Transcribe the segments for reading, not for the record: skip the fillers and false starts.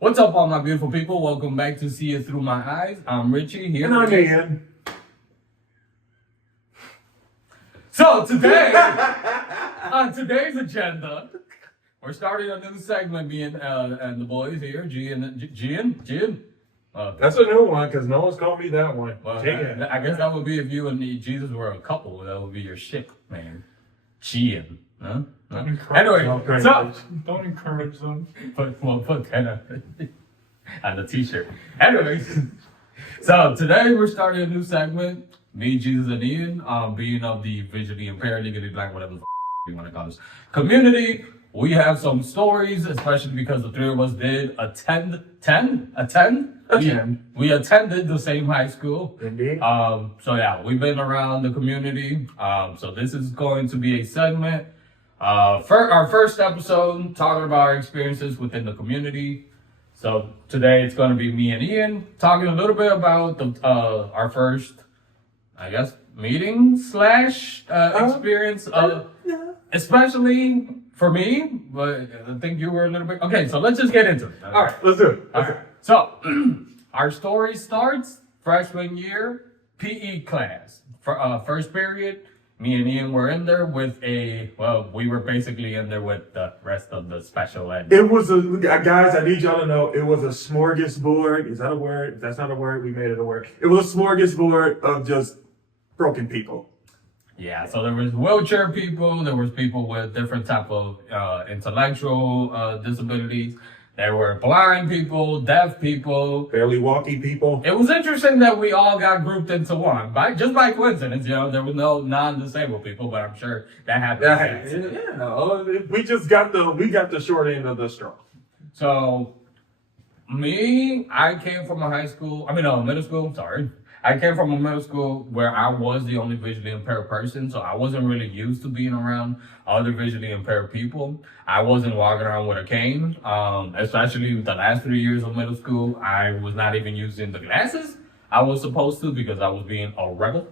What's up, all my beautiful people? Welcome back to See It Through My Eyes. I'm Richie here. And I'm Ian. So today, on today's agenda, we're starting a new segment. Me and the boys here, Gian. That's a new one because no one's called me that one. Well, I guess that would be if you and Jesus were a couple. That would be your ship, man. Gian. Huh? Anyway, so don't encourage them. Put that on the t-shirt. Anyways, so today we're starting a new segment. Me, Jesus, and Ian, being of the visually impaired, legally blind, whatever the you want to call this community. We have some stories, especially because the three of us did attend. We attended the same high school. Indeed. So yeah, we've been around the community. So this is going to be a segment. For our first episode, talking about our experiences within the community. So today it's going to be me and Ian talking a little bit about our first, I guess, meeting / experience, especially for me. But I think you were a little bit okay. So let's just get into it. All right, let's do it. All right. So our story starts freshman year PE class. For first period. Me and Ian were in there with we were basically in there with the rest of the special ed. It was guys, I need y'all to know, it was a smorgasbord. Is that a word? If that's not a word, we made it a word. It was a smorgasbord of just broken people. Yeah, so there was wheelchair people, there was people with different type of intellectual disabilities. There were blind people, deaf people, barely walking people. It was interesting that we all got grouped into one, just by coincidence. There was no non-disabled people, but I'm sure that happened. We just got the short end of the straw. So, I came from a middle school. Sorry. I came from a middle school where I was the only visually impaired person, so I wasn't really used to being around other visually impaired people. I wasn't walking around with a cane, especially the last 3 years of middle school. I was not even using the glasses I was supposed to because I was being a rebel.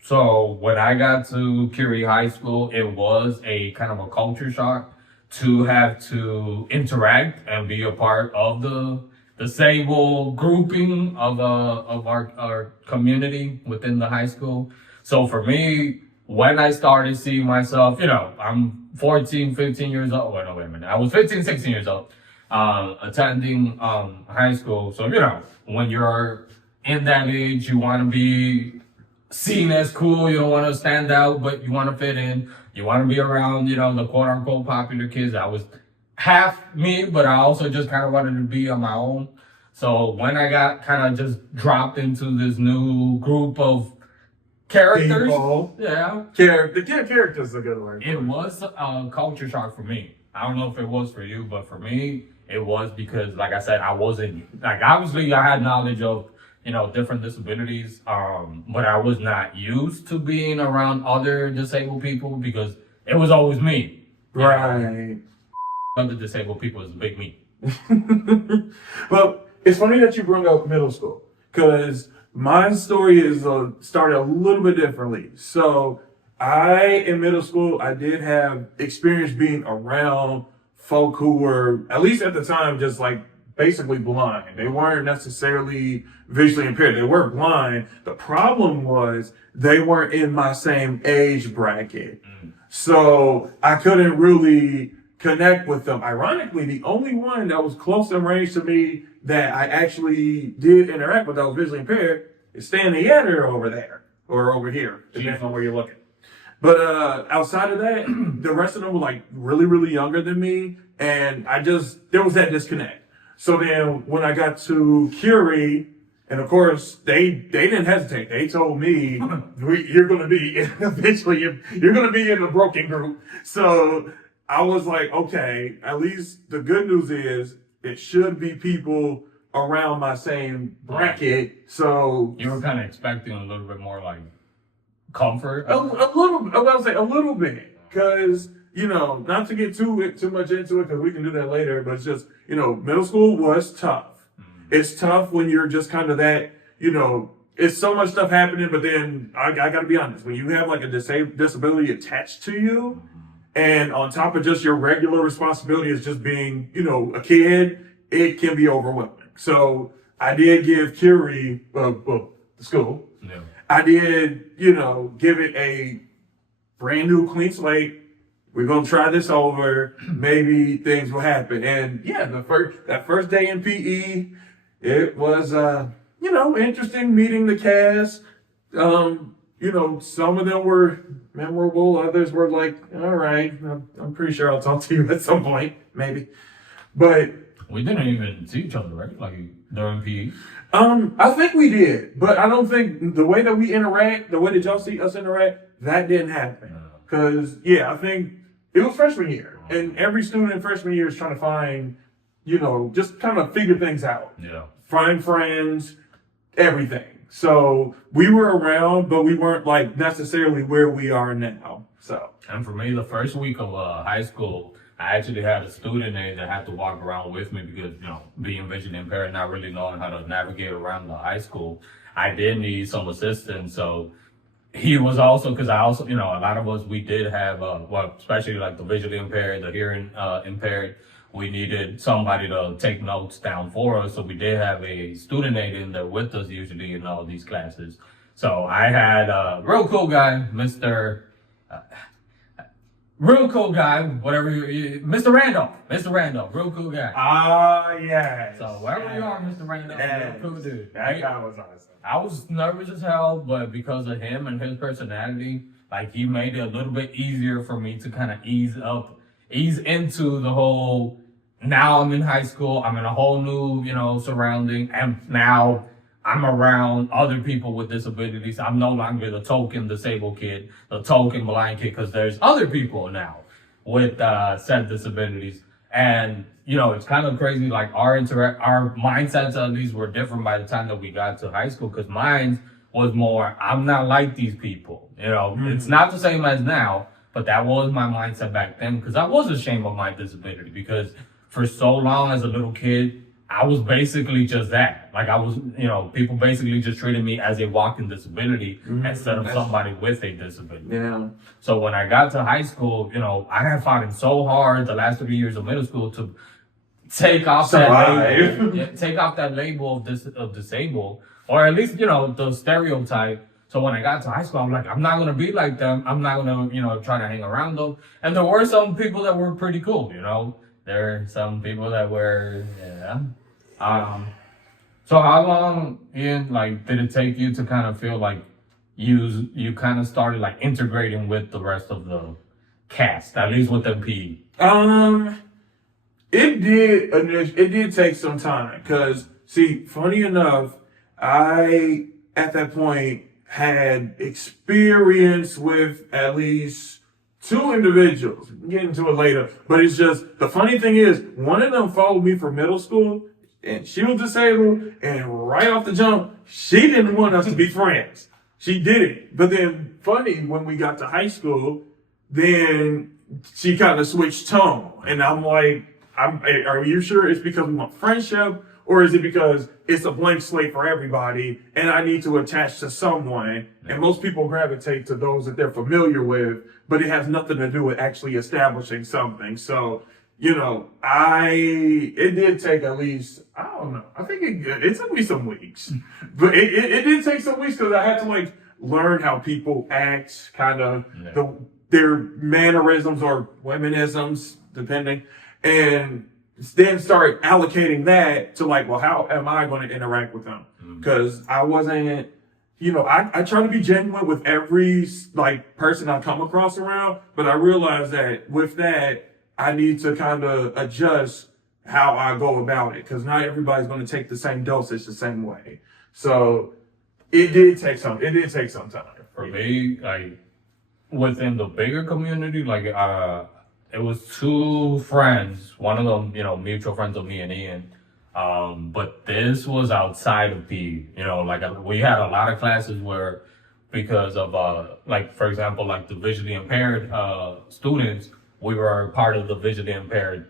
So when I got to Curie High School, it was a kind of a culture shock to have to interact and be a part of the disabled grouping of our community within the high school. So for me, when I started seeing myself, I'm 14, 15 years old. Wait a minute. I was 15, 16 years old, attending high school. So, when you're in that age, you want to be seen as cool. You don't want to stand out, but you want to fit in. You want to be around, the quote unquote popular kids. I was half me, but I also just kind of wanted to be on my own. So when I got kind of just dropped into this new group of characters, characters is a good word. It was a culture shock for me. I don't know if it was for you, but for me, it was because, like I said, I wasn't, obviously I had knowledge of, different disabilities, but I was not used to being around other disabled people because it was always me. Right. Other disabled people is a big me. Well, it's funny that you bring up middle school because my story is started a little bit differently. So in middle school, I did have experience being around folk who were, at least at the time, just basically blind. They weren't necessarily visually impaired. They were blind. The problem was they weren't in my same age bracket. So I couldn't really connect with them. Ironically, the only one that was close in range to me that I actually did interact with that was visually impaired is Stanley Eder over there, or over here, depending on where you're looking. But outside of that, the rest of them were really, really younger than me, and there was that disconnect. So then when I got to Curie, and of course they didn't hesitate. They told me you're going to be eventually you're going to be in a broken group. So I was like, okay, at least the good news is it should be people around my same bracket. So you were kind of expecting a little bit more comfort. A little bit, because not to get too much into it, because we can do that later. But it's just middle school was tough. Mm-hmm. It's tough when you're just kind of that. It's so much stuff happening. But then I got to be honest, when you have a disability attached to you. And on top of just your regular responsibility is just being, a kid, it can be overwhelming. So I did give Curie, the school, Yeah. I did, give it a brand new clean slate. We're gonna try this over. Maybe things will happen. And yeah, that first day in PE, it was interesting meeting the cast. Some of them were memorable. Others were like, all right, I'm pretty sure I'll talk to you at some point, maybe. But We didn't even see each other, right? Like during PE. I think we did, but I don't think the way that we interact, the way that y'all see us interact, that didn't happen. Cause I think it was freshman year, and every student in freshman year is trying to find, just kind of figure things out. Yeah. Find friends, everything. So we were around, but we weren't like necessarily where we are now. So. And for me, the first week of high school, I actually had a student there that had to walk around with me because, being visually impaired, not really knowing how to navigate around the high school, I did need some assistance. So he was also, because I also, a lot of us, we did have, especially like the visually impaired, the hearing impaired, we needed somebody to take notes down for us. So we did have a student aide in there with us usually in all these classes. So I had a real cool guy, real cool guy, Mr. Randolph, real cool guy. Yeah. So wherever you are, Mr. Randolph, Yes. real cool dude. That guy was awesome. I was nervous as hell, but because of him and his personality, like he made it a little bit easier for me to kind of ease into the whole, now I'm in high school, I'm in a whole new, surrounding, and now I'm around other people with disabilities. I'm no longer the token disabled kid, the token blind kid, because there's other people now with said disabilities. And, it's kind of crazy, like our mindsets at least were different by the time that we got to high school, because mine was more, I'm not like these people. It's not the same as now, but that was my mindset back then, because I was ashamed of my disability, because for so long as a little kid, I was basically just that. Like I was, people basically just treated me as a walking disability instead of somebody with a disability. Yeah. So when I got to high school, I had fought so hard the last 3 years of middle school to take off that label of disabled, or at least, the stereotype. So when I got to high school, I'm like, I'm not going to be like them. I'm not going to, try to hang around them. And there were some people that were pretty cool, There are some people that were, so how long, Ian, did it take you to kind of feel like you kind of started integrating with the rest of the cast, at least with MP? It did take some time, because funny enough, I at that point had experience with at least 2 individuals. We'll get into it later, but it's just, the funny thing is, one of them followed me from middle school, and she was disabled, and right off the jump, she didn't want us to be friends. She didn't. But then, funny, when we got to high school, then she kind of switched tone, and I'm like, are you sure it's because we want friendship, or is it because it's a blank slate for everybody and I need to attach to someone? And most people gravitate to those that they're familiar with, but it has nothing to do with actually establishing something. So, it did take at least, I don't know, I think it took me some weeks, but it did take some weeks, because I had to learn how people act, kind of their mannerisms or womenisms, depending, and then start allocating that to how am I going to interact with them? Because I wasn't, I try to be genuine with every person I come across around, but I realize that with that, I need to kind of adjust how I go about it, because not everybody's going to take the same dosage the same way. So it did take some time. For me, within the bigger community, it was 2 friends, one of them, mutual friends of me and Ian. But this was outside of PE, we had a lot of classes where, because of, for example, the visually impaired, students, we were part of the visually impaired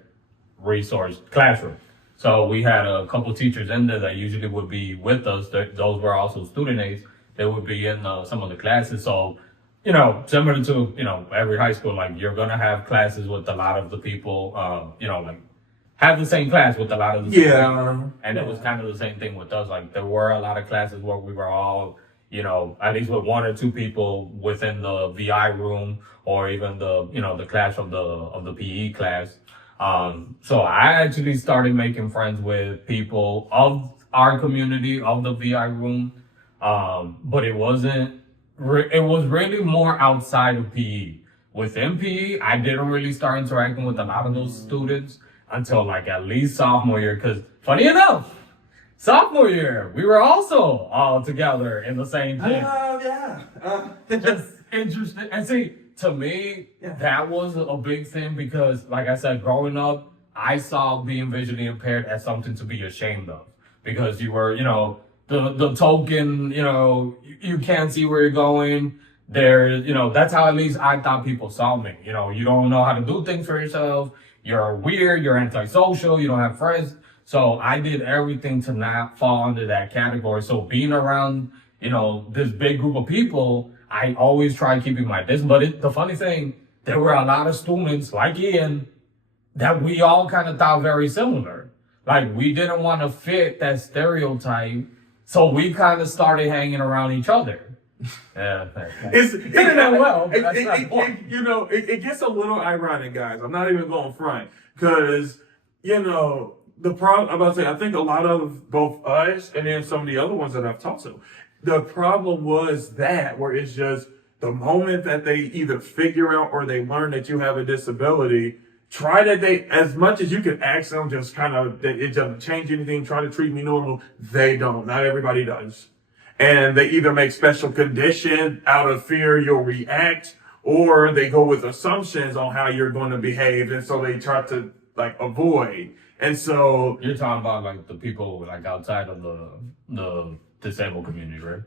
resource classroom. So we had a couple teachers in there that usually would be with us. Those were also student aides. They would be in some of the classes. So, similar to, every high school, you're going to have classes with a lot of the people, have the same class with a lot of the students. Yeah. And it was kind of the same thing with us. Like there were a lot of classes where we were all, at least with one or two people within the VI room or even the class of the PE class. So I actually started making friends with people of our community of the VI room. But it was really more outside of PE. Within PE, I didn't really start interacting with a lot of those students until like at least sophomore year. Cause funny enough, sophomore year, we were also all together in the same thing. Oh, yeah. Just interesting. And see, to me, that was a big thing because, like I said, growing up, I saw being visually impaired as something to be ashamed of because you were, the token, you can't see where you're going. That's how at least I thought people saw me. You don't know how to do things for yourself. You're weird. You're antisocial. You don't have friends. So I did everything to not fall under that category. So being around, this big group of people, I always tried keeping my distance. But the funny thing, there were a lot of students like Ian that we all kind of thought very similar. Like we didn't want to fit that stereotype. So we kind of started hanging around each other. Yeah, It gets a little ironic, guys. I'm not even going front because the problem. I'm about to say, I think a lot of both us and then some of the other ones that I've talked to, the problem was that where it's just the moment that they either figure out or they learn that you have a disability. Try that they, as much as you can ask them, just kind of, it doesn't change anything, try to treat me normal. They don't. Not everybody does. And they either make special condition out of fear you'll react, or they go with assumptions on how you're going to behave. And so they try to avoid. And so. You're talking about like the people like outside of the disabled community, right?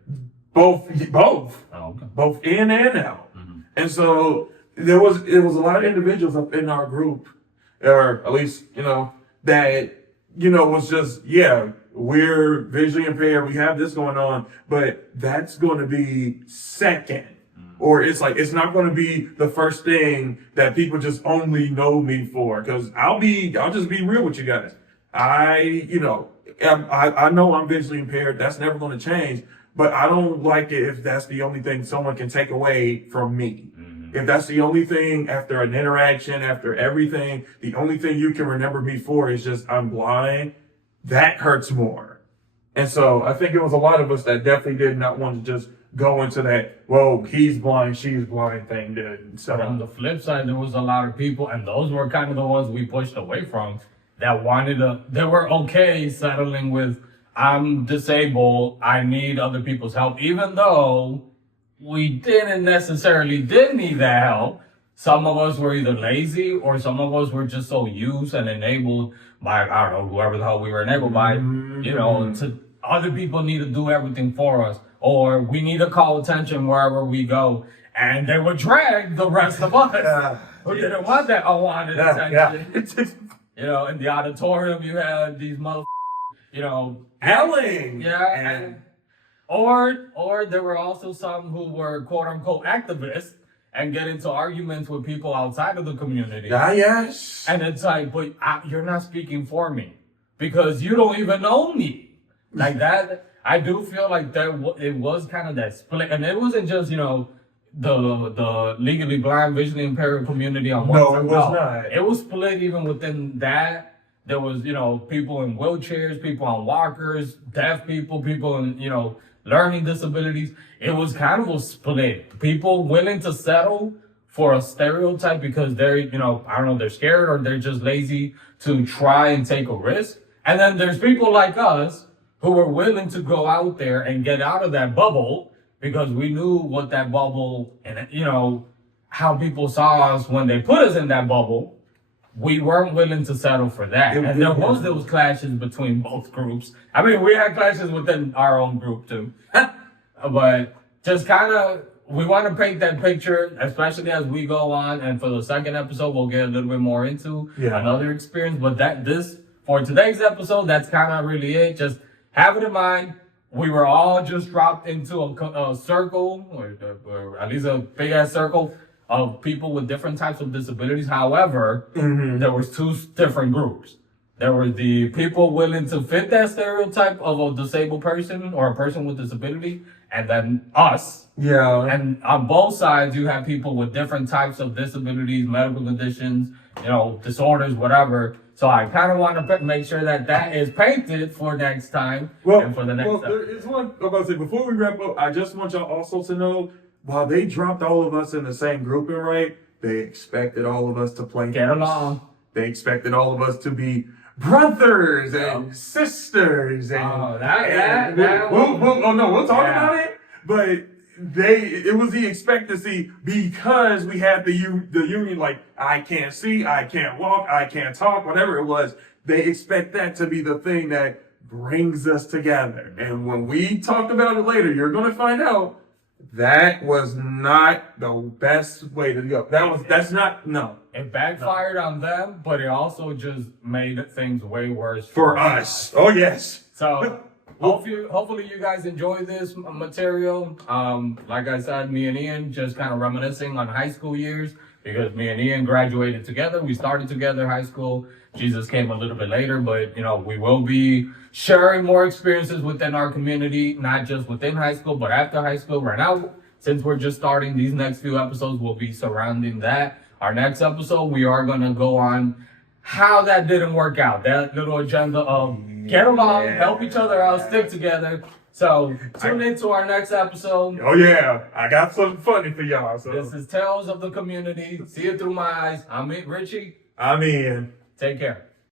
Both. Oh, okay. Both in and out. Mm-hmm. And so. There was a lot of individuals up in our group, or at least, that, was just, we're visually impaired. We have this going on, but that's going to be second. Or it's not going to be the first thing that people just only know me for. Cause I'll just be real with you guys. I know I'm visually impaired. That's never going to change, but I don't like it if that's the only thing someone can take away from me. If that's the only thing after an interaction, after everything, the only thing you can remember me for is just I'm blind, that hurts more. And so I think it was a lot of us that definitely did not want to just go into that, well, he's blind, she's blind thing. But on the flip side, there was a lot of people, and those were kind of the ones we pushed away from, that they were okay settling with, I'm disabled, I need other people's help, even though we didn't need that help. Some of us were either lazy or some of us were just so used and enabled by, I don't know, whoever the hell we were enabled by, to other people need to do everything for us, or we need to call attention wherever we go. And they would drag the rest of us who didn't want that unwanted attention. In the auditorium, you had these yelling. Yeah. Or there were also some who were quote unquote activists and get into arguments with people outside of the community. Yes. And it's like, but you're not speaking for me because you don't even know me. Like that, I do feel like it was kind of that split. And it wasn't just, the legally blind, visually impaired community on one side. No, it was not. It was split even within that. There was, people in wheelchairs, people on walkers, deaf people in, learning disabilities. It was kind of a split. People willing to settle for a stereotype because they're, they're scared or they're just lazy to try and take a risk. And then there's people like us who were willing to go out there and get out of that bubble because we knew what that bubble and, how people saw us when they put us in that bubble. We weren't willing to settle for that. And there was those clashes between both groups. I mean, we had clashes within our own group too. But just kind of, we want to paint that picture, especially as we go on. And for the second episode, we'll get a little bit more into another experience. But for today's episode, that's kind of really it. Just have it in mind. We were all just dropped into a circle, or at least a big ass circle of people with different types of disabilities. However, there was two different groups. There were the people willing to fit that stereotype of a disabled person or a person with disability, and then us. Yeah. And on both sides, you have people with different types of disabilities, medical conditions, disorders, whatever. So I kind of want to make sure that is painted for next time and for the next time. There is one I'm about to say, before we wrap up, I just want y'all also to know, while they dropped all of us in the same grouping, right, they expected all of us to play Get along. They expected all of us to be brothers and sisters and we'll talk about it. But it was the expectancy because we had the union, like I can't see, I can't walk, I can't talk, whatever it was. They expect that to be the thing that brings us together. And when we talked about it later, you're gonna find out that was not the best way to go. It backfired on them, but it also just made things way worse for us. Oh yes. So hopefully you guys enjoy this material. Like I said, me and Ian just kind of reminiscing on high school years because me and Ian graduated together. We started together high school. Jesus came a little bit later, but we will be sharing more experiences within our community, not just within high school, but after high school. Right now, since we're just starting, these next few episodes will be surrounding that. Our next episode, we are going to go on how that didn't work out. That little agenda of get along, help each other out, stick together. So tune into our next episode. Oh yeah, I got something funny for y'all. So this is Tales of the Community. See it through my eyes. I'm Richie. I'm Ian. Take care.